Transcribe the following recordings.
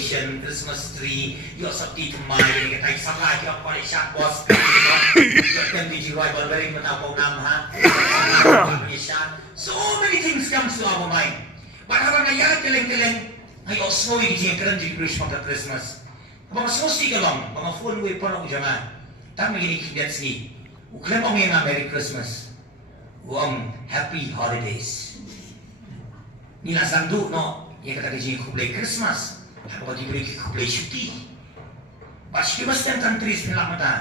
decoration, Christmas tree, your sabti kamay, yung tayo sakay, yung pala siya, boss, yung temperature right, balbering matapong nama, so many things come to our mind. But habang nayag kaleng-kaleng, ay osmoy, yung kerang Jewish mga Christmas. Mga sosi ka lang, mga full way pa lang dyan. Tama yung ikidat si, uklam ang nga Merry Christmas, Happy Holidays. Nila sandu, no? Yang kata dia kublai Christmas, apa dia beri kublai cuti. Pas kita mesti countries penelak mata.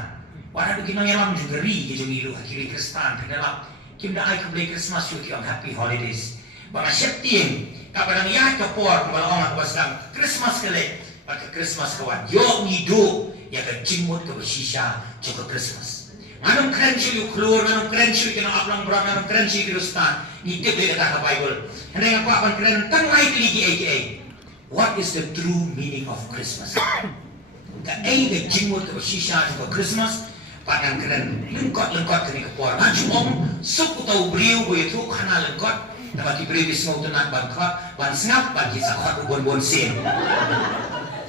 Walau kita nyelam juga ri, kita ngilu akhiri Kristan penelak. Kita dah kublai Christmas cuti on Happy Holidays. Bang Septim, kapan yang kapor kepala orang pasang Christmas kali, pakai Christmas kawan. Yo ngidu, ya kan jimut ke bersisa cukup Christmas. Anong krensi yung keluar, anong krensi yung aplang berang, anong krensi yung Kristan. Nitip dia kata Bible. Hendak apa akan keren tanggai lagi AKA. What is the true meaning of Christmas? Kaai ke jimut ke sisa ke Christmas, padang keren lengkot kini kepor. Najum suku tahu beliau begitu karena lengkot. Dapat diberi semua tenang bangkot, ban sengap, ban kisah kot ubon sen.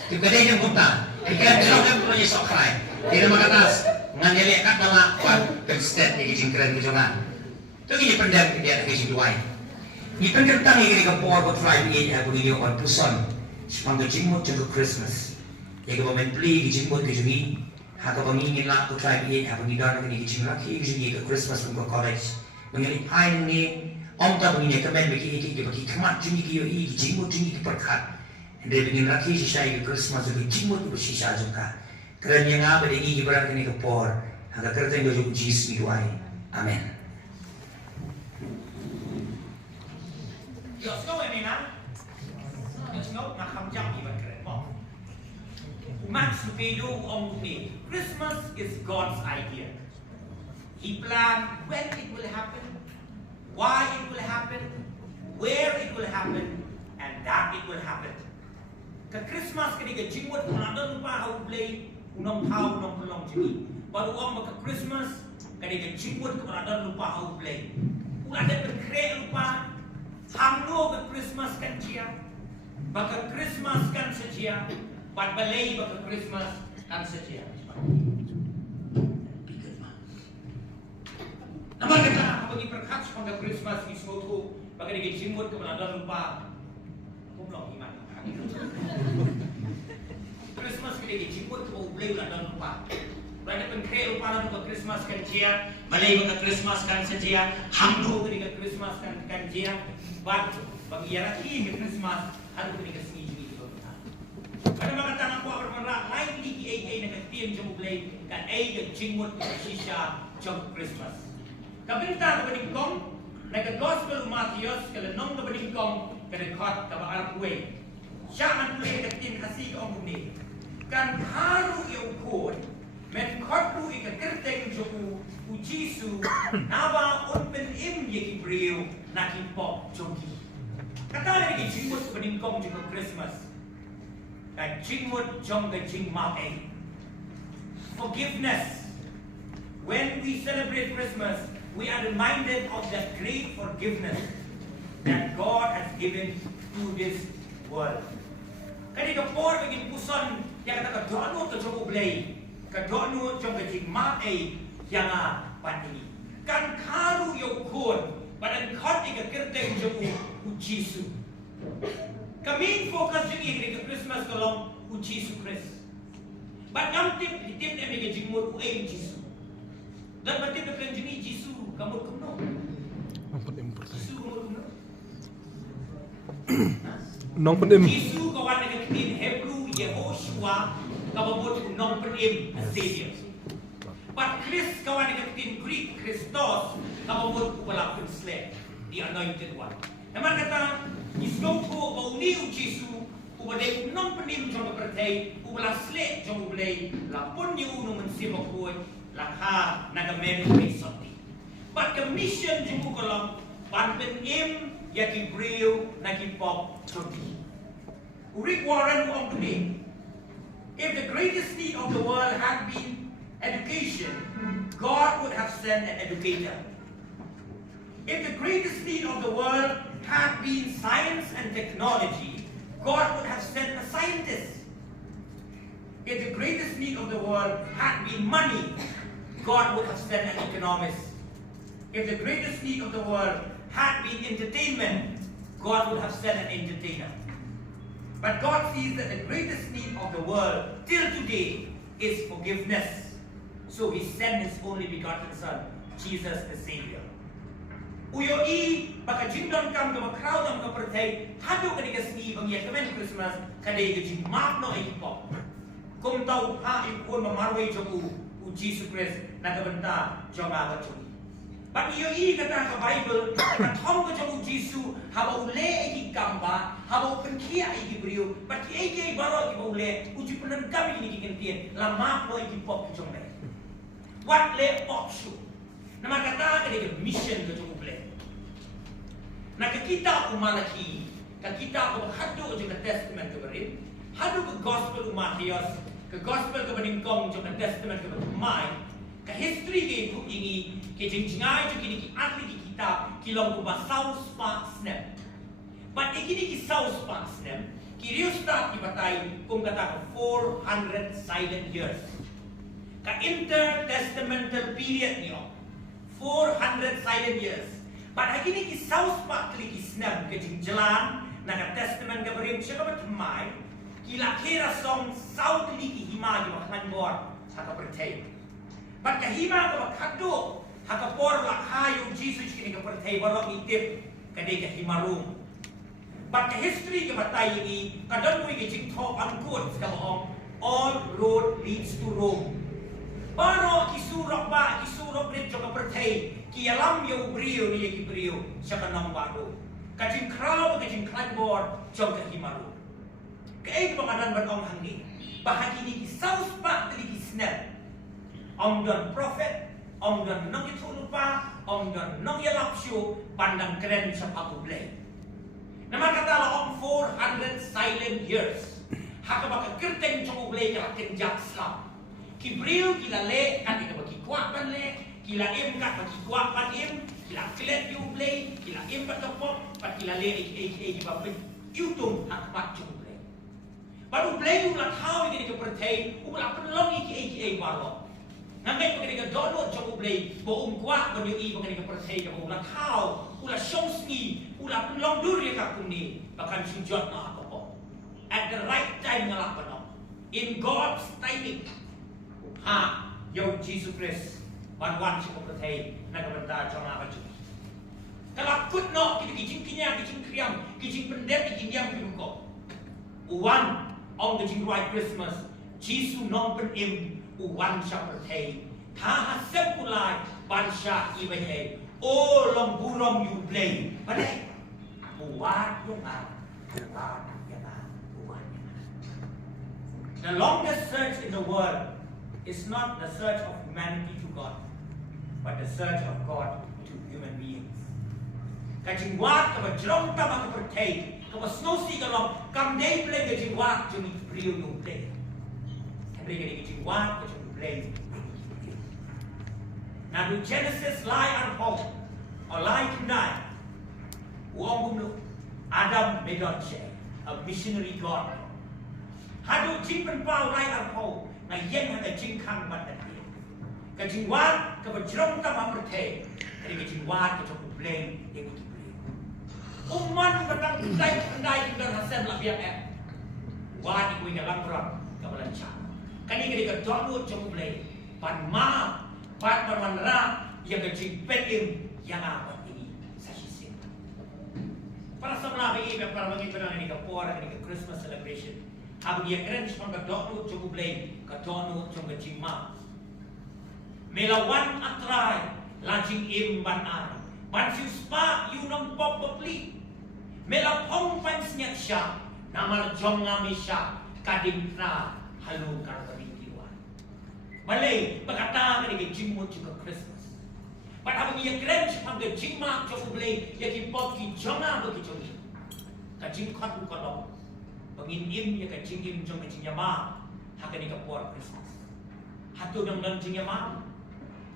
Tiba dia yang buta. Ikan jelok yang punya sok krai. Dia nama atas. Nganyelek kat dalam kuat penstead yang jing keren kejongan. Itu ini pendam dia ke jing duai. Ni pendam yang ke por buat Friday ini aku ini orang puson. Sepang ke jingmut jeng ke Christmas. Ya ke momen beli ke jingmut ke jungi. Haka pengingin lah buat Friday ini aku ni dah nak ke jing laki ke jungi ke Christmas untuk college. Mengenai air ni om tak begini kemen bagi ke bagi kemat jungi ke yoi ke jingmut jungi ke perkat. Dia begini laki sisa ke Christmas ke jingmut ke sisa juga. Kerana yang apa dia ini berang kini ke por. Haka kerja yang dojuk jis ni duai. Amen. Yo, sekarang ini nak, sekarang nak hamjam ibarat keren, bang. Max Pedro ni, Christmas is God's idea. He planned when it will happen, why it will happen, where it will happen, and that it will happen. Ke Christmas ketika jimut penada lupa hau play, unong tahu unong pelong jadi. Baru orang ke Christmas ketika jimut penada lupa hau play. Ulah ada berkreat lupa. Hamno ke Christmas kan cia, baka Christmas kan secia, bat balai baka Christmas kan secia. Nama kita bagi perkat pada Christmas di suatu bagi dia jimut ke mana lupa, kumlong iman. Christmas kita dia jimut ke boleh ulah lupa. Berada penkre lupa lalu ke Christmas kan cia, balai baka Christmas kan secia, hamno ketika Christmas kan cia. But bagi yaraki ke Christmas harus kita sini juga. Ada mga tanang ko bermerak lain di AA na katiem jom blay kan ay ke jingmut ke sisa jom Christmas. Kabinta ke beningkong na ke Gospel Matthews ke lenong ke beningkong ke dekat ke baar kuwe. Siya man blay katiem kasih ke ong ni. Kan haru yung kod men kotu ika kerteng joku ujisu nawa unpen im yeki brio nakipok joki. Kata lagi jingmut beningkong juga Christmas. Dan jingmut jong ke jingmate. Forgiveness. When we celebrate Christmas, we are reminded of the great forgiveness that God has given to this world. Kadi kapor bagi puson yang kata kadono to jong ublay. Kadono jong ke jingmate yang pandini. Kan karu yung kon. Badan kot ika kerteng jemu ujisu. Kami fokus jengi ke Christmas kolong ujisu Chris. But ngam tip ditip emi ke jengmur uai ujisu. Dan batip ke jengi jisu kamu kemno. Jisu kamu kemno. Nong pedim. Jisu kawan dengan tin Hebrew Yehoshua kamu buat nong pedim Savior. But Chris kawan dengan tin Greek Christos kamu buat kupalapun slave, the anointed one. Naman kata, isgaw ko bauni ujisu, ubaday unong penim jong kapertay, ubala slave jong ubalay, lapon niyo unong mansibok koy, lakha nagamen kay soti. But commission jong ukalang, panpen im, yaki brio, nakipop, choti. Rick Warren wong today, if the greatest need of the world had been education, God would have sent an educator. If the greatest need of the world had been science and technology, God would have sent a scientist. If the greatest need of the world had been money, God would have sent an economist. If the greatest need of the world had been entertainment, God would have sent an entertainer. But God sees that the greatest need of the world till today is forgiveness. So He sent His only begotten Son, Jesus the Savior. Uyo I baka jingdon kam ka crowd am ka perthai hadu ka diga sni bang ya kamen Christmas ka dei ka jing map no ai pop. Kum tau ha I pun mamarway jong u Jesus Christ na ka benta jong aga jong. But iyo I kata ka Bible ka thom ka jong u Jesus haba ule ai ki kamba haba penkia ai ki brio but ki ai ki baro ki ule uji penan kami ni ki kentien la map no ai ki pop jong le. What le pop show. Nama kata ka diga mission ka jong ule. Na kita Malaki, kita hadu je ke Testament ke berin, hadu ke Gospel Matius, ke Gospel ke beningkong je ke Testament ke bermai, ke history ke ikut ini, ke jengai je kini ki atli ki kitab, kilong ku South Park Snap. But ikini ki South Park Snap, ki riusta ki batai kung kata 400 silent years. Ka intertestamental period niyo, 400 silent years. But hari ini South Park kali kisnam ke jalan naga testament ke beri siapa bertemai kila kira song South kali ki hima di makan bor haka percaya. But ke hima ke bakado haka por la hayu Jesus kini ke percaya baru itip ke dia ke hima room. But ke history ke batai ini kadang kui ke jing talk angkut sekarang all road leads to Rome. Baru kisurok rin juga percaya ki alam yo brio ni ki brio siapa nang baru kajing crowd kajing clanbor jog ke himaru kai pengadan batong hangi bahagi ni ki South Park tadi ki snap om don prophet om don nong itu lupa om don nong ya lapsyo pandang keren siapa ublay nama kata la om 400 silent years haka baka kerteng jong ublay ka kenjak slam ki brio ki lale kan kita bagi kuat ban le kila im kat bagi kuat ban im kila klet you play kila im bat pop pat kila le ki ba YouTube hak pat chung play baru play you la thau ni ke perthai u la penlong ki baro ngamai ko ke download chung play bo kuat ban you I ban ke perthai ke la thau u la show ski u la penlong dur ye ka kumni bakan sujud na apa at the right time ngala pano in God's timing ha yo Jesus Christ wan cukup percaya nak benda jangan apa cuma kalau akut no kita kijing kinya kijing kriam kijing pendem kijing yang pimuko uwan on the right Christmas Jesus non penim uwan siapa percaya ha hasem kulai bansha ibahe oh long burom you play padai uwan yang uwan the longest search in the world is not the search of humanity to God, but the search of God to human beings. Kajing wat ka bajrong ta ba pertay, ka snow si kalong kam day play kajing wat jung brio yung play. Kajing kajing wat ka jung play. Now do Genesis lie and hope or lie tonight? Uong gumlo Adam Medonche, a missionary God. Hadu jing penpau lie and hope. Na yen hada jing kang bat dia. Ka jing wat ka bajrong ta ma perthe. Ka jing wat ka jong blame dia ki blame. Umman ka tang ndai ki dan hasan la biak eh. Wat ku ina lang ram ka balan cha. Kani ka download jong blame. Pan ma pat pan ra ya ka jing petim yang apa ini sasisi. Para sabla bi para mangi para ni ka pora ni ka Christmas celebration. Aku dia keren semua download cukup blame, download cukup cima. Melawan atrai, lajing imban ar. Bantu spa you non probably. Melapong fansnya sya, nama jong ngamisya, kadim na halu karabing diwan. Malay, berkata mereka jimut juga Christmas. Pada aku dia keren semua cima cukup blame, ya kipot ki jonga bagi jongi. Kajing katu kolong. Pengin ya ka jingim jong jing yama haka ni ka por Christmas hatu dong dong jing yama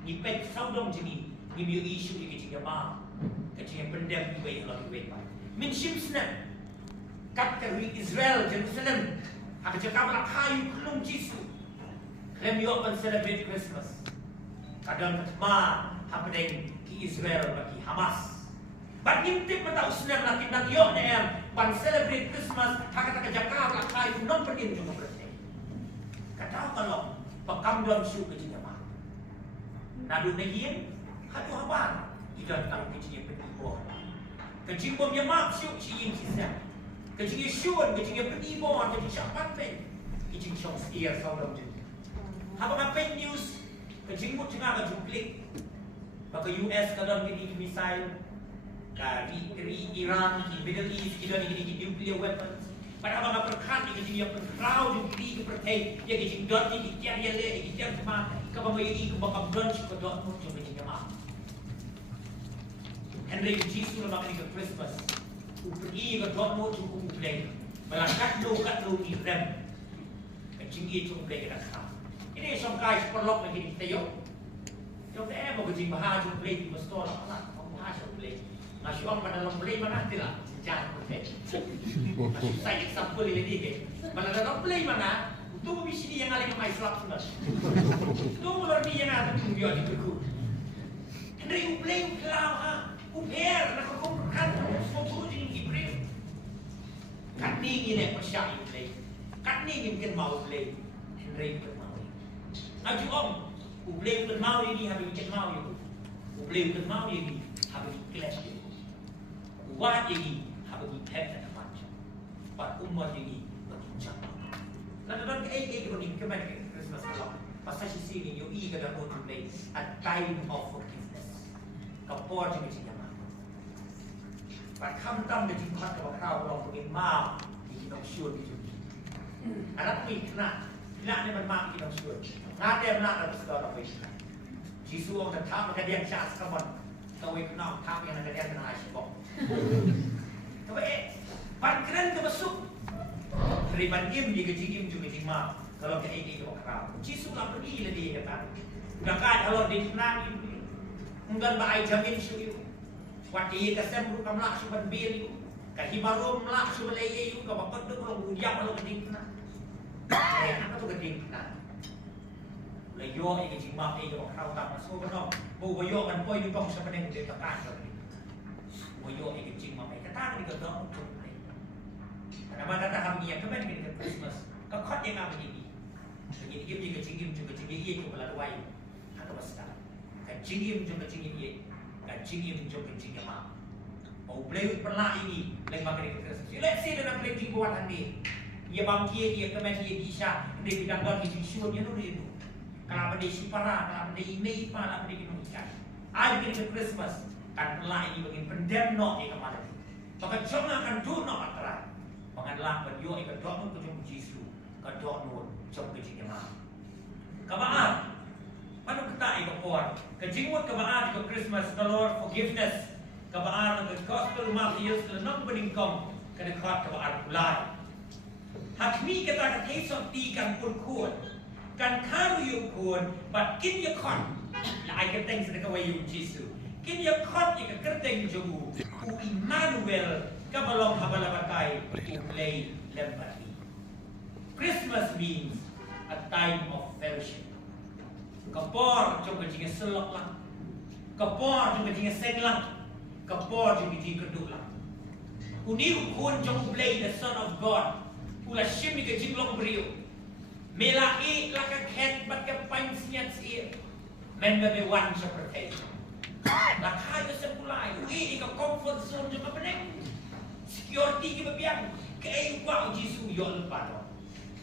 ni pet sau dong jini ni mi issue ni jing yama ka jing pendem ni wei pa min shim snap kat ka Israel Jerusalem Hak cakap nak kayu kelung Jisu. Klem yo akan celebrate Christmas. Kadang ketema happening ki Israel bagi Hamas. But ngintip mata usner nak kita yo ne pan celebrate Christmas hak kata cakap nak kayu non pergi juga berarti. Kata kalau pakam dalam syuk ke jemaah. Nadu negien hatu haban. Kita tang kecil penibor. Kecil bom jemaah syuk ciin kisah. Kecil syuan kecil penibor kecil syapat pen. Kecil syong sekiar saudara je. Haba ngapain news? Kecil mut cengar ke juklik. Baka US kadang gini misail. Kari Iran, di Middle East, kita ni nuclear weapons. Pada abang berkat di kecil yang berkau di pertai, yang kecil dot di kian dia le, di kian sama. Kau bawa ini kau bakal brunch kau dot mut cuma kecil jemaah. Henry Jisu lemak ni ke Christmas. Pergi ke dot mut cuma play. Balakat lo ni rem. Kecil itu play kita kah. Ini songkai perlok lagi kita yo. Yo dah mau kecil bahas cuma play di store lah. Mau bahas cuma play. Masih orang pada dalam play mana tidak? Jangan play. Masih saya example ini ke. Mana dalam play mana? Tu mesti ni yang ada yang mai slap sudah. Tu mulai ni yang ada tu dia di berku. Henry play kelau ha. Uber nak kau kan foto di Ibrahim. Kat ni ni persiap play. Kat ni mungkin mau play. Henry mau. Aju om. Ublay kan mau ini habis ikan mau itu. Ublay kan mau ini habis kelas itu. Wat ini habis pet dan macam. Pat umat ini berbincang. Lalu ke ini kemana Christmas kalau pasal sini yo i kada mau play a time of forgiveness. Kapor je macam mana? Pat kam tam de jingkat kalau kau orang pergi mau di kita syur itu. Anak ni kena ni memang kita syur. Nada nak ada segala macam. Jisu orang datang mereka dia cakap kawan. Kau ikut nak tak yang ada dia kena asyik. Kau pan keren ke masuk. Riban im di kecil juga cima. Kalau ke ini ke orang. Jisu nak pergi lagi kata. Dekat kalau di senang itu. Mungkin baai jamin syur. Waktu kasem rukam lak syuban bir itu. Kahibarum lak syuban leye itu. Kau bakal tu kalau ujang kalau keding kena. Apa tu keding kena? Layo ay kecil mak ay kau kau tak masuk benar. Bawa yo kan boy di bawah siapa yang dia tekan tadi. Bawa ay kecil mak ay kata ni kau dah untuk. Karena mana kata kami yang kemarin kita Christmas. Kau kot yang apa ini? Jadi dia kecil juga kecil dia tu belah dua ini. Atau besar. Kecil juga kecil dia. Kecil juga kecil mak. Bawa beli pernah ini. Lagi makan kita Christmas. Let's say dalam beli di buat andi. Ia bangkit dia kemarin dia bisa. Dia bidang dah kecil syur dia tu itu. Kalau pada si para, kalau pada email pa, kalau pada kita ikan. Ay kita Christmas kan pelai ini bagi pendem no ika pada. Maka jangan akan do no antara. Mengadlah beryo ika do no kejung Jisu, ka do no jom kejing ma. Kabaan. Mana kita ika por? Kejingwat kabaan ika Christmas, the Lord forgiveness. Kabaan the gospel Matthew the non beningkom kada khat kabaan pulai. Hakmi kita ka taste ti kan pulkuan. Kan karu yung kun, but kin yung kon, na ay kateng sa nakaway yung Jisu. Kin yung kon, yung kakateng jogu, u Emmanuel, kabalong habalabatay, uplay lempati. Christmas means a time of fellowship. Kapor, yung kajing selok lang. Kapor, yung kajing seng lang. Kapor, yung kajing kaduk lang. Uniu kun, yung uplay, the Son of God, ula shim yung kajing long brio. Melai laka ket bat ke pain siat siat. Men be wan seperti itu. Laka itu sepulai. Ui ika comfort zone juga peneng. Security kita biang. Kau kuat Jisu yo lepas tu.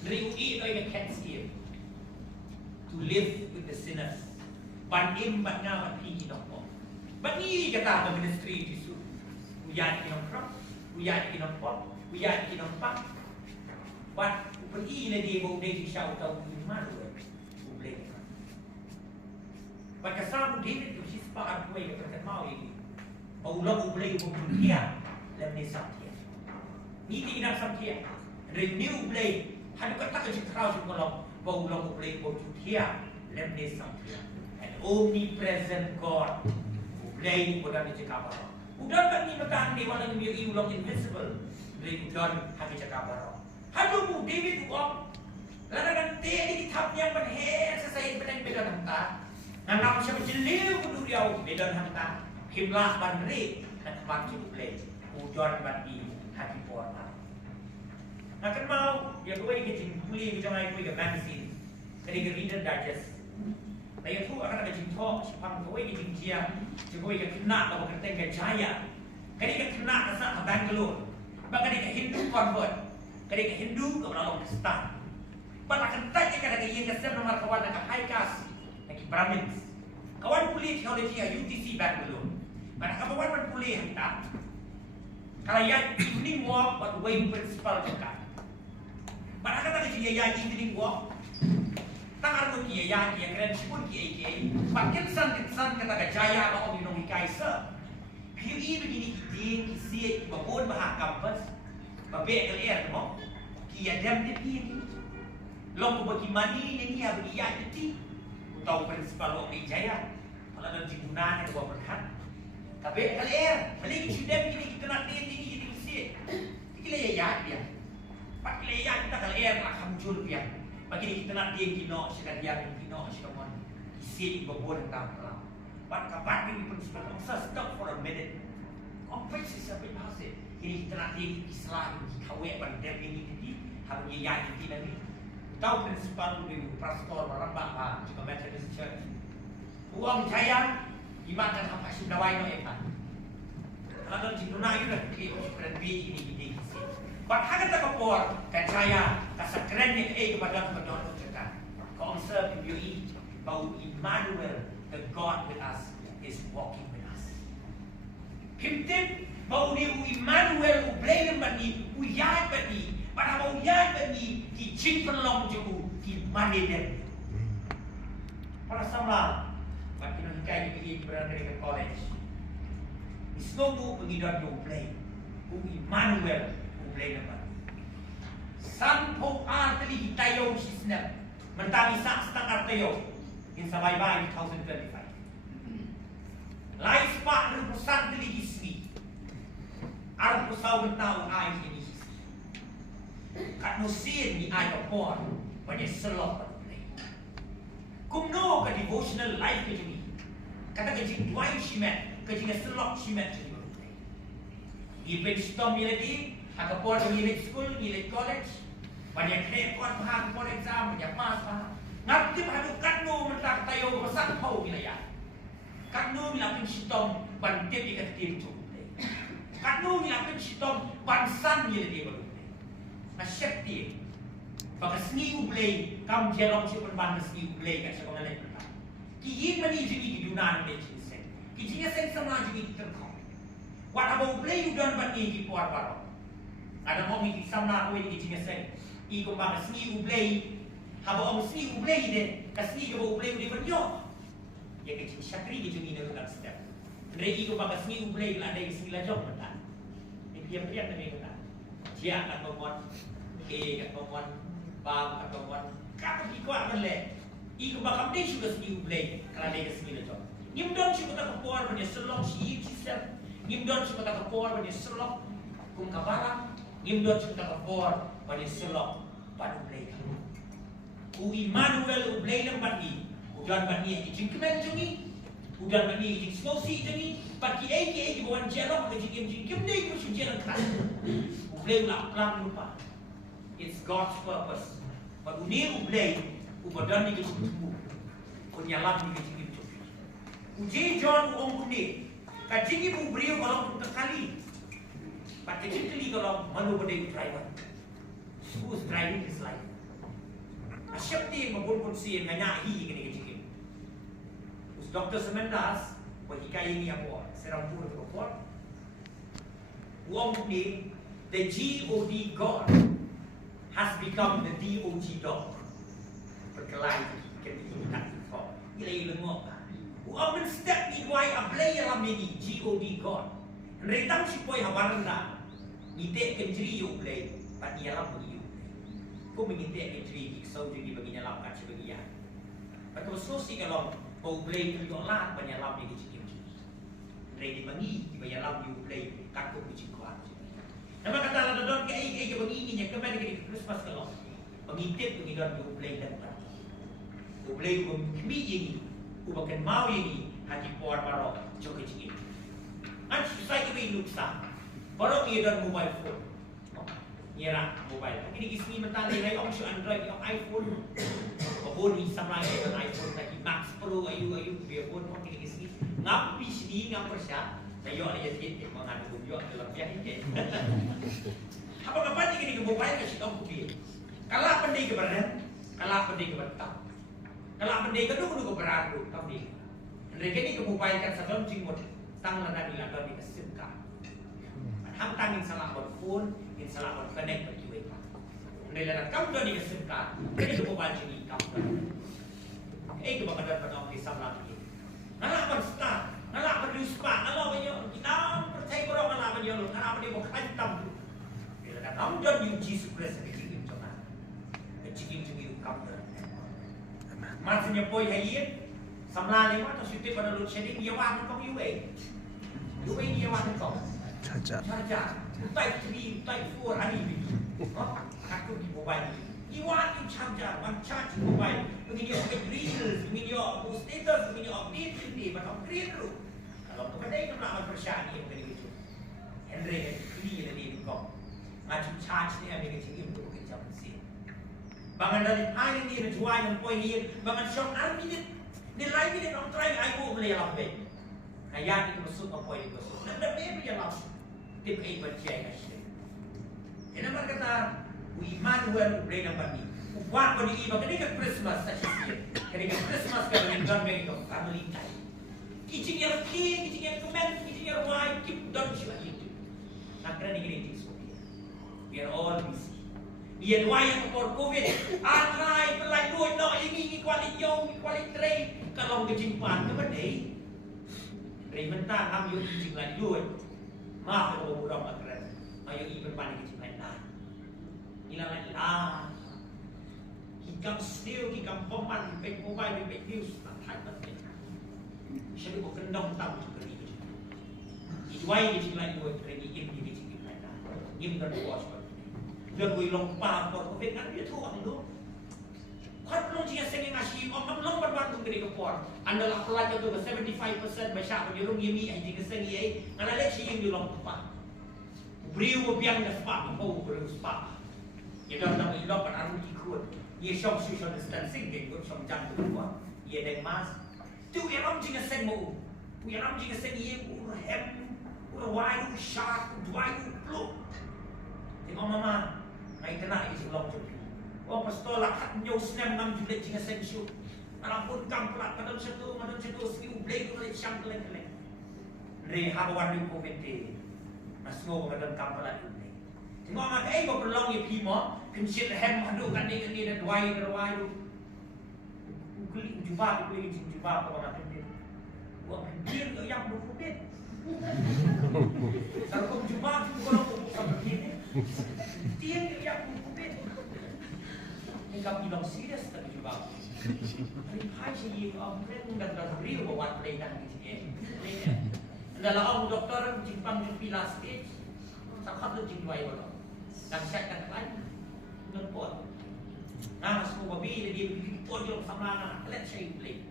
Dari ui itu ika ket siat. To live with the sinners. Panim bat ngawan tinggi nopo. Bat ni kata ministry Jisu. Uyat kita krop. Uyat kita pop. Uyat kita pak. But pergi le dia bawa dia shout out di mana tu? Boleh. But kesam David tu si sepakat kue ke mau ini. Bawa lagu boleh bawa dia lemni samtia. Ni tidak samtia. Renew boleh. Hadu kata ke cakap kalau bawa lagu boleh bawa dia lemni samtia. And omnipresent God boleh bukan dicakap apa. Udah kan ni makan ni walau ni ulang invisible. Boleh udah habis cakap apa. Hadu mu David uang. Ladakan teh kitabnya berher sesain beden hamta. Nanam siapa jeliu kudu riau beden hamta. Himlah bandri dan tempat boleh. Ujon bandi hati porma. Nakan mau ya gue ingin kuliah kita mai gue ke magazine. Kali ke Reader Digest. Saya tu akan ada cinta, sepam gue ingin dia. Gue ingin kena kalau kita ke Jaya. Kali ke kena kesana Bangalore. Bahkan ke Hindu convert. Kali ke Hindu ke orang Kristen. Pada kentai kita ada yang kesem nomor kawan dengan high caste, lagi Brahmins. Kawan kuliah teologi UTC Bangalore. Pada kawan kuliah kita, kalau yang evening walk buat way principal juga. Pada kata dia yang evening walk, tangan tu dia yang keren sebut dia. Pakai kesan kata gajaya atau minum kaisa. PUE begini kita kisi babon bahak kampus, babek kalian mau, kia dem dia. Long bagi mani ini ya bagi ya jadi tahu prinsipal orang Jaya kalau ada digunakan dua berkat tapi kalian balik sudah ini kita nak ini mesti kita ya dia pakai ya kita kalian akan muncul dia bagi kita nak dia kino sekali dia kino sekali isi babon tampil pada kapan ini prinsipal orang stop for a minute kompleks sampai bahasa ini kita nak dia Islam kawin pada ini harus ya jadi nanti tahu prinsipal di pastor merambah juga Methodist Church. Uang Jaya dimakan sampai sudah waino epan. Kalau di dunia itu dah kita berbi ini. Bahkan tak kapor kan Jaya kasar kerennya kepada penduduk kita. Concern PUE bahwa Emmanuel, the God with us, is walking with us. Himtip bahwa dia Emmanuel ubelem bani, uyat bani. Pada mau yang bagi di cipelong jauh di mana dia. Pada sama, bagi nak hikai di berada di college. Isnobu pengidap do play, Emmanuel play nama. Sampo arteli hitayo sisnap, mentami sak setengah tayo in survival 2025. Lai spak rupusan teli hisri, arpusau mentau ai ini. Kat musim ni ada pun banyak selok berplay. Kumno ke devotional life ke jadi. Kata ke jadi dua shimet, ke jadi selok shimet jadi berplay. Even storm ni lagi, agak pun ni school, ni college, banyak report bahan pun exam, banyak mas bahan. Ngapti bahadu katno mentak tayo besar pau wilayah. Katno milapin storm bandit ikat tim tu. Katno milapin storm bansan ni lagi berplay. Asyikti, bagi seni ublay, kamu jalan siapa bandar seni ublay kat sekolah lain pun. Kiin mani jadi di dunia ni cincin. Kijinya sen sama jadi terkau. Wat apa ublay udan bani di puar baru. Ada orang yang sama aku ini kijinya sen. Iko bagi seni ublay, haba orang seni ublay deh. Kasni ke ublay udah bernyo. Ya kecil syakri gitu ni dalam step. Mereka iko bagi seni ublay ada yang seni lajong betul. Ini dia namanya betul. Dia akan membuat kat perempuan, bang kat perempuan, kata kuat boleh. Iku bakal dia juga sendiri boleh kalau dia kesini dah. Nimdon juga tak keluar banyak selok si sistem. Nimdon juga tak keluar banyak selok kum kabaran. Nimdon juga tak keluar banyak selok pada boleh. Emmanuel boleh nampak ni. Udan bani yang kemen jungi, udan bani yang slosi jungi. Bagi eki bawan jalan kerja jingkim dia ikut jalan keras. Boleh nak pelan lupa. It's God's purpose. But uni ublay, ubadan ni kecil tu, kunyalam ni kecil tu. Uji John uang buni, kacing ibu beriu kalau untuk kali, but kecil kali kalau malu berdei driver. Who's driving his life? Asyik ti mabun si nganya hi kini kecil. Us Dr. Semendas, berhikai ni apa? Serampur tu apa? Uang buni, the God God has become the DOG dog. Berkelai kita tak tahu. Ilai lengok. Uang step ni why a play alam ni God God. Retang si poi habaran dah. Nite kenjri you play, but ni alam bagi you. Kau menginte kenjri kisau jadi bagi nyalam kan sebagai ya. Betul sosi kalau kau play tu lah penyalam ni kecil. Ready bagi nyalam you play kat kau kecil kuat. Nama kata la don ke ai ke begini nya ke mana ke Christmas kalau. Pengintip tu kita tu play dan tak. Tu play tu kami ini, tu bukan mau ini hati por baru cokit ini. An susah ke ini luksa. Baru dia dan mobile phone. Nyerah mobile. Ini kisah mentah lagi orang show Android, orang iPhone. Phone ni sama dengan iPhone tadi Max Pro ayu dia phone orang ini kisah. Ngapi sini ngap persya. Saya ada jadi mengadu juga dalam yang ini. Apa ni kini ke mobile ke kita kopi. Kalau pendai ke badan, kalau pendai ke badan. Kalau pendai ke dulu ke beradu kami. Mereka ni ke mobile kan sebelum jingmut tang lada di lada di kesimka. Ham tangin salah buat phone, in salah buat connect bagi mereka. Mereka kamu dah di kesimka. Ini ke mobile jadi kamu. Ke bakal pada di samlang ini. Nala pun start, nala pun diuspa, nala banyak kita percaya orang nala banyak lu, nala banyak bukan tam. Mereka kamu dah diuji sukses ini macam cikin kamu. Masanya poi hayin, samla lima atau sutip pada load shedding dia wah kau UA dia wah kau. Caca. Utai 3, utai 4 hari ini. Aku di mobile. You want to charge one charge mobile. Begini update reels, begini update status, begini update ini, macam create dulu. Kalau tu kadang kita nak persiapan yang begini tu. Henry ini dia kau. Macam charge ni ada kecil untuk kerja mesin. Bangan dari hari ni menjual yang poin ni, bangan shop army ni lain ni orang try iPhone boleh lambat. Ayat itu masuk ke poin itu masuk. Dan lebih dia lambat. Tip air berjaya kasih. Kenapa kata Emmanuel boleh nampak ni? Wah kau ni iba ketika Christmas saja sih. Ketika Christmas kau dengan mereka family time. Kicing yang king, kicing yang comment, kicing yang white, keep don't you itu. Nak kena ni Sophia. We are all busy. Ia dua yang for COVID, anai pelai duit no ini kuali yong, kuali trade. Kalau kejimpan ke bedai, trade mentang kami yuk kejim lagi duit. Maaf kalau budak makran, ayo iban panik kejimpan lah. Ilang lah. Hikam still, hikam peman, baik mobile, baik news, tak tak. Siapa bukan dong tahu juga ni. Iwai kejim lagi duit, trade ini kejimpan lah. Ini kan bos. Dan gue lompat por covid kan dia tuh ando. Kan belum jika saya ngasih om belum berbantu gede kepor. Anda lah pelajar tu 75% baca penjuru yemi aja keseng ye. Karena lek sih yang lompat. Beriu biang dah spak mau beriu spak. Ya dah tak ilok pada aru ikut. Ye shop social distancing ke ikut shop jangan keluar. Ye deng mas. Tu yang om jika seng mau. Yang om jika seng ye hem. Wai shark, wai pluk. Tengok mama. Mai kena di sebelah tu. Oh pastor lah kat nyau senam ngam julet jika sensu. Alampun kam pelak kadang satu siu blek oleh syam kelek. Re habawan di komite. Masno kadang kam pelak ni. Tengok mak ai ko perlong ye pimo, kensit hem adu kan ni dan wai tu. Ukuli jubah ko mak ni. Wa dia ke yang berkubit. Kalau jubah tu kalau seperti ni. Dia yang berkubit. Ini kami bilang serius tadi jubah. Hari hai sih om kren dan real buat play dan di sini. Adalah om doktor Jepang di plastik. Sakit tu jingwai bodoh. Dan saya kan lain. Ngerpot. Nah semua babi dia pun jom sama nak. Let's say play.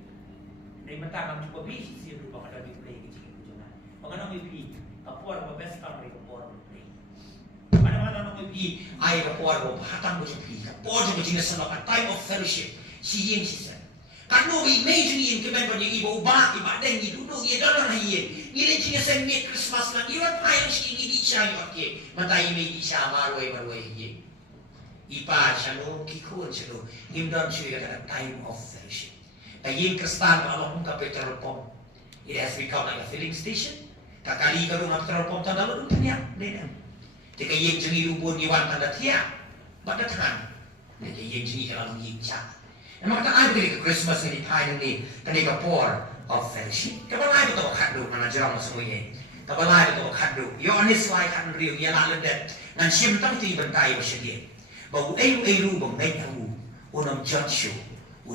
Dari mentang kami cuba bis sih berubah ada di play di sini tu jangan. Mengenai babi, kapor best kami kapor play. Mana-mana nak pergi air kapor bawa hatang boleh pergi. Kapor je macam sana a time of fellowship. Si yen si sen. Kalau imagine yen kemen pada ibu ubah ibadah ni duduk ye dalam yen. Ile jinga sen ni Christmas lang iwan payo si ini dicha yoke. Matai me dicha marway ye. Ipa chalo kikun chalo. Imdan chui kata time of fellowship. Yen Kristan Allah muka petrol pump. It has become like a filling station. Kakali ka rumah petrol pump tanda lu tanya dena. Jika yang jengi rubun iwan tanda tiap, pada tangan. Jika yang jengi kalau mengincang. Memang tak ada ke Christmas ni tahun ni, tadi ke pour of fellowship. Kapan lagi tu kado mana jarang semuanya. Kapan lagi tu kado. Yo anis lai kan riu, ya nak ledet. Nan sim tang ti bentai bersedia. Bau elu bang baik aku, unam judge you,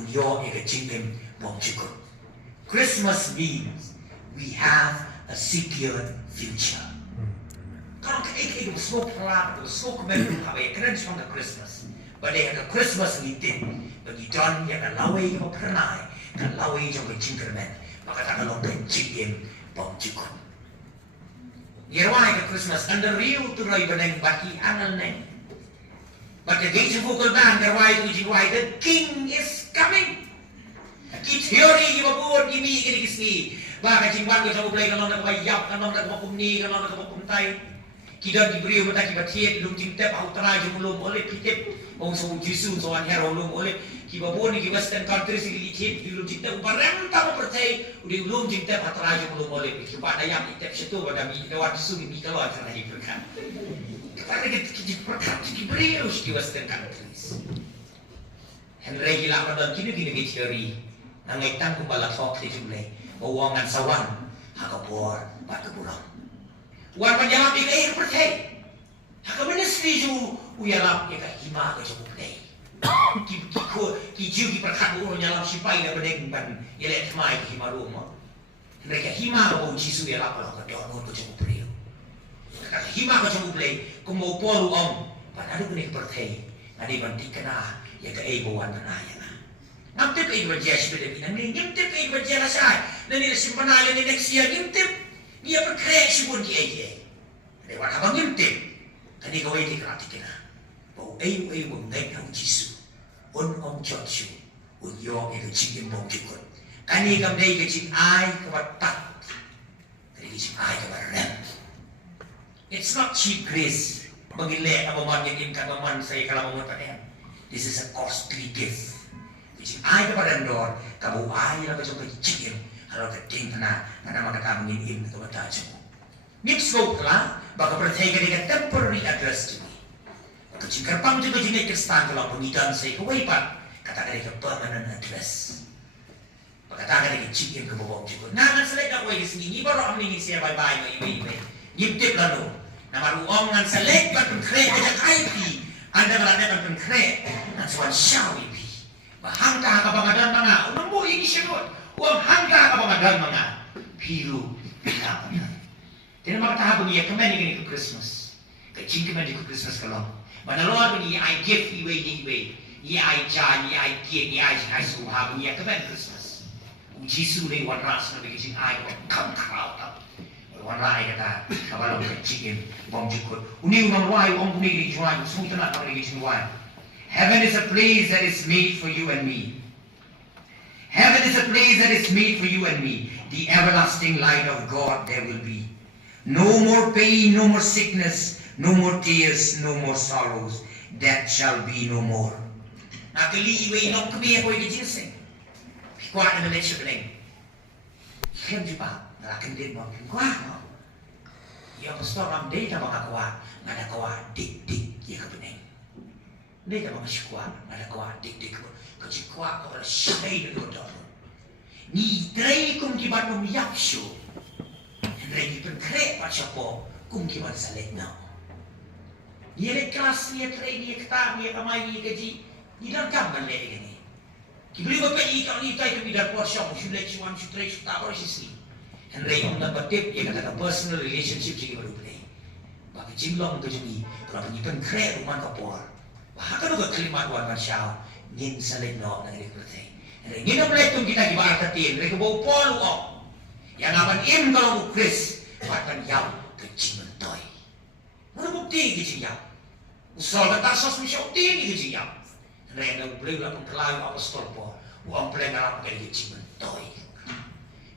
yo eka cingkem bang cukup. Christmas means we have a secure future. Kalau kita smoke pelak, smoke menu apa keren cuma ke Christmas. Pada yang ke Christmas litin, bagi John yang kan lawe yang pernah, kan lawe yang kencingkerman, maka tak kalau kencingin bom cikun. Yerwai ke Christmas under riu tu rai beneng baki anal neng. But the gate of vocal band, yerwai tu jiwai, the king is coming. Ki teori yang buat gini kisi. Bahkan jingwan kita mulai kalau nak bayar, kalau nak kumni, kalau nak kumtai. Kita diberi mata kita tiap lum cinta pau tanah jumlum oleh pitep orang semua jisu soan hero lum oleh kita buat ni western country sini tiap lum cinta barang tamu percaya udah lum cinta pau tanah jumlum oleh kita pada yang itep situ pada mi lewat jisu mi kalau tanah itu kan kita kita diberi us di western countries Henry gila pada kini teori nangai tang kumbala sok di jumlah bawangan sawan hakapor bakapurang Wan panjang ikai percaya. Hak ministry ju uyalap ikai hima ke cukup play. Ki perkat urun nyalam sipai na bedeng ban yelek mai ke hima rumah. Mereka hima ke jisu yalap kalau ke donor ke cukup play. Kata hima ke cukup play kumo polu om pan adu kene percaya. Adi ban dikena ya ke bawan panaya na. Ngaptip ai berjaya sepeda binang ni ngimtip ai berjaya rasai. Nani simpanaya ni next year ngimtip dia berkreasi pun dia. Lewat abang ngintip. Tadi kau ini kerati kena. Bau ayu mengenai kau jisu. On George. On yo ke cingin bong jikut. Kani kam dai ke cing ai ke watak. Tadi ke cing ai ke rem. It's not cheap grace. Bangile abaman yang inkan abaman saya kalau mau panen. This is a costly gift. Cing ai ke barandor. Kamu ai lah macam cingin. Kalau keting kena maka kami ingin ke batajmu. Mixlow lah, baka percaya dengan temporary address to me. Baka cingkarpang juga jenis kestan kalau pengidan saya kewaipan, katakan dengan permanent address. Baka katakan dengan cingin ke bawah juga. Nangan selek aku yang sini, baru am ingin siya bye-bye ke ibu-ibu. Ngintip lalu, nama ruang ngan selek bat pengkrek kajak IP, anda berada bat pengkrek, ngan suan syaw IP. Bahangka kabangadan mga, unambo ini syarot. Uang hangga kabangadan mga pilu pinapanan. Tidak makan tahap ini ya kemana ini ke Christmas. Kecing kemana ke Christmas kalau. Mana luar ini I give iwe Ye I jan, ye I give, ye I suha ini ya kemana Christmas. Jisu ni wan ras nabi kecing I come crowd up. Wan rai kata kabalau kecingin bom jikut. Uni umang ruai om kuni di jual semua tanah kau ni kecing ruai. Heaven is a place that is made for you and me. Heaven is a place that is made for you and me. The everlasting light of God there will be. No more pain, no more sickness, no more tears, no more sorrows. Death shall be no more. Nakali iwe inok kami ako i-ginseng. Kuha na naman siya galing. Ikan di ba? Nalakin din mo. Kuha mo. Yung pastor ng day na makakuha. Nga nakuha, dik-dik. Iya ka pineng. Day na mga sikuha. Nga nakuha, dik-dik. Kasi kuha ko wala siya'y nalodon. Ni tray kung kibat mong yapsyo. Tray ni pengkrek pa siya po kung kibat sa letnaw. Niya kelas niya tray niya kata niya kamay niya gaji. Nilangkam man lagi gani. Kibli ba pa ikaw ni tayo kumidar po siya kung siya siya siya tray siya tapos siya si. Henry yung nagpatip niya kata personal relationship siya kibalu play. Bakit jinglong ko dyan ni kalau ni pengkrek uman kapor. Bahkan ko kalimat wan man siya. Ngin sa letnaw na nilipratay. Ngin ang letong kita gibaratatin. Reka bau polo o. Yang aman im kalau Chris. Patan yaw kecing mentoy. Mana bukti kecing yaw. Usol kata sos mi siya uting kecing yaw. Reka beliau lah pengkelayu apostol po. Uang pelengarap kaya kecing mentoy.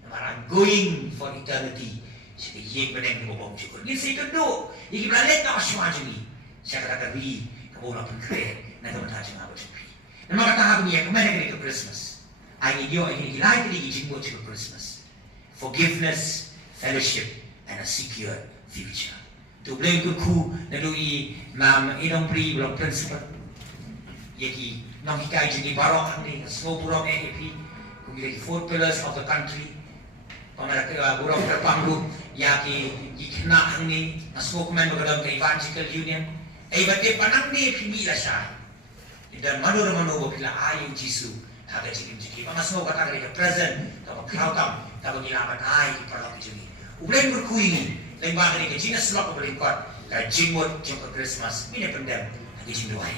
Namarang going for eternity. Sige yek bedeng ni bobong cukur. Ngin sa itundo. Iki belalet na asma jumi. Saya kata bi. Kamu lah pengkret. Nagkamatasi nga ba jumi. Na makatahap niya kemana ke Christmas. Ang inyo ay hinihilay kiligin mo to Christmas. Forgiveness, fellowship, and a secure future. Tubleng kuku na do'i mam inong pri blok principle. Yaki nang hikay jini barok ang ni small burong AAP. Kung ilagi 4 pillars of the country. Pamarak burong terpanggu yaki ikna ang ni na small kuman magadang ka evangelical union. Ay ba't panang ni pimila siya. Dan manu-manu bila ayu Jisu haga cikim-cikim. Mas mau kata mereka present, kalau kau tam, kalau ngilaman ay perlu kecumi. Ulen berkuini, lembah mereka Jinas selok berlingkot. Ka jimut jong ka Christmas mine pendem hagi jimduai.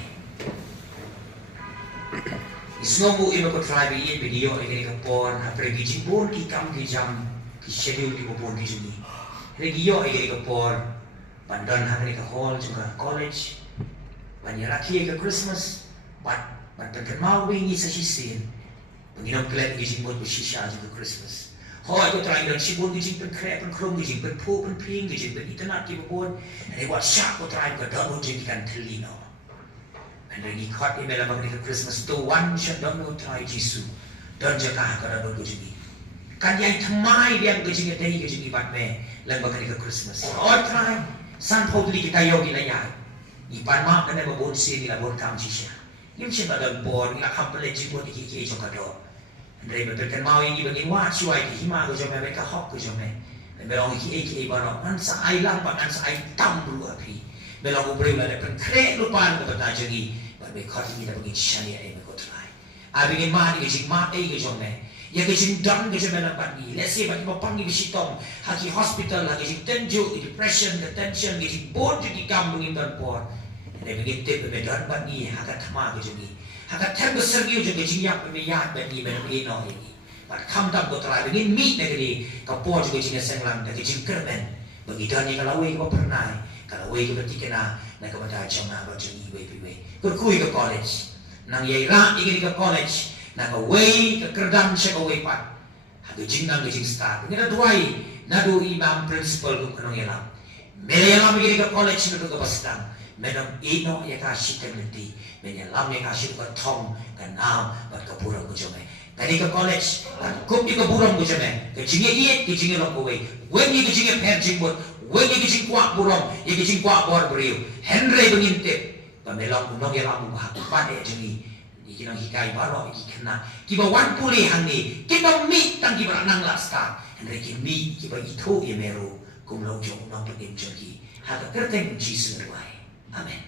Isnomu imo ko try bi video ini ka pon apre gi jimbon ki kam ki jam ki schedule ki pon ki juni. Regio ini ka pon pandan hagi ka hall jong ka college. Banyak ke Christmas, but terkenal wingi sa sisin. Penginam kelep gijing buat bersisha juga Christmas. Hoi ko try dan sibun gijing pen krep pen krom gijing pen pu pen ping gijing pen internet ki bobon. Ani wat syak ko try ko double jing kan telino. And lagi kat ni mela bagi ke Christmas to one shot don no try Jisu. Don jaka ka don gijing. Kan yang thamai dia gijing dei gijing ibat me lang bagi ke Christmas. Hoi try san podli kita yogi na ya. Ipan mak kena babon sini la bon kam sisya. Yung siya dalam bon ila kampale jibot iki jong kado. Andre betul mau ini bagi wat suai ki hima ko jome mereka hok ko jome. Belong iki barok an sa ai lang pak an sa ai tam bulu api. Belong ko breu la pen kre lupan ko ta jagi. Ba be khot ni da bagi shania e ko try. Abi ni ma ni jing ma e ko jome. Ya ke jing dang ke jome la pat ni. Let's say bagi papang ni bisitong haki hospital lagi jing tenju depression the tension jing bon jing kam ngin dan por. Ini begitu berbeda bat ni hakat thama ke juni hakat tham besar ni juga jinyak pemiyat bat ni benar ini no ini bat kam tak betul begin meet negeri kapor juga jinyak senglang dari jingkermen begitu ni kalau we ko pernah kalau we ko berarti kena nak kepada jamaah bat juni we kurkui ke college nang yai ra ingin ke college nak we ke kerdam sya we pat hakat jingang ke jing start ni ada duai nadu imam principal ko kanong yalam mere yalam ingin ke college nadu ke pastang Medam ino ya kasih tementi, menyelam ya kasih ke tong ke nam, buat ke burung ke jome. Tadi ke college, kup di ke burung ke jome. Ke jinge iet, ke jinge lok kowe. Wengi ke jinge per jingbut, wengi ke jing kuak burung, ya ke jing kuak bor beriu. Henry mengintip, pemelong unong ya lamu bahak pada jengi. Di kinong hikai baro iki kena. Kiba wan pulih hangni, kiba mi tang kiba nang lasta. Henry kimi kiba itu ya meru, kumlong jong unong penim jengi. Haka kerteng jisu ruai. Amen.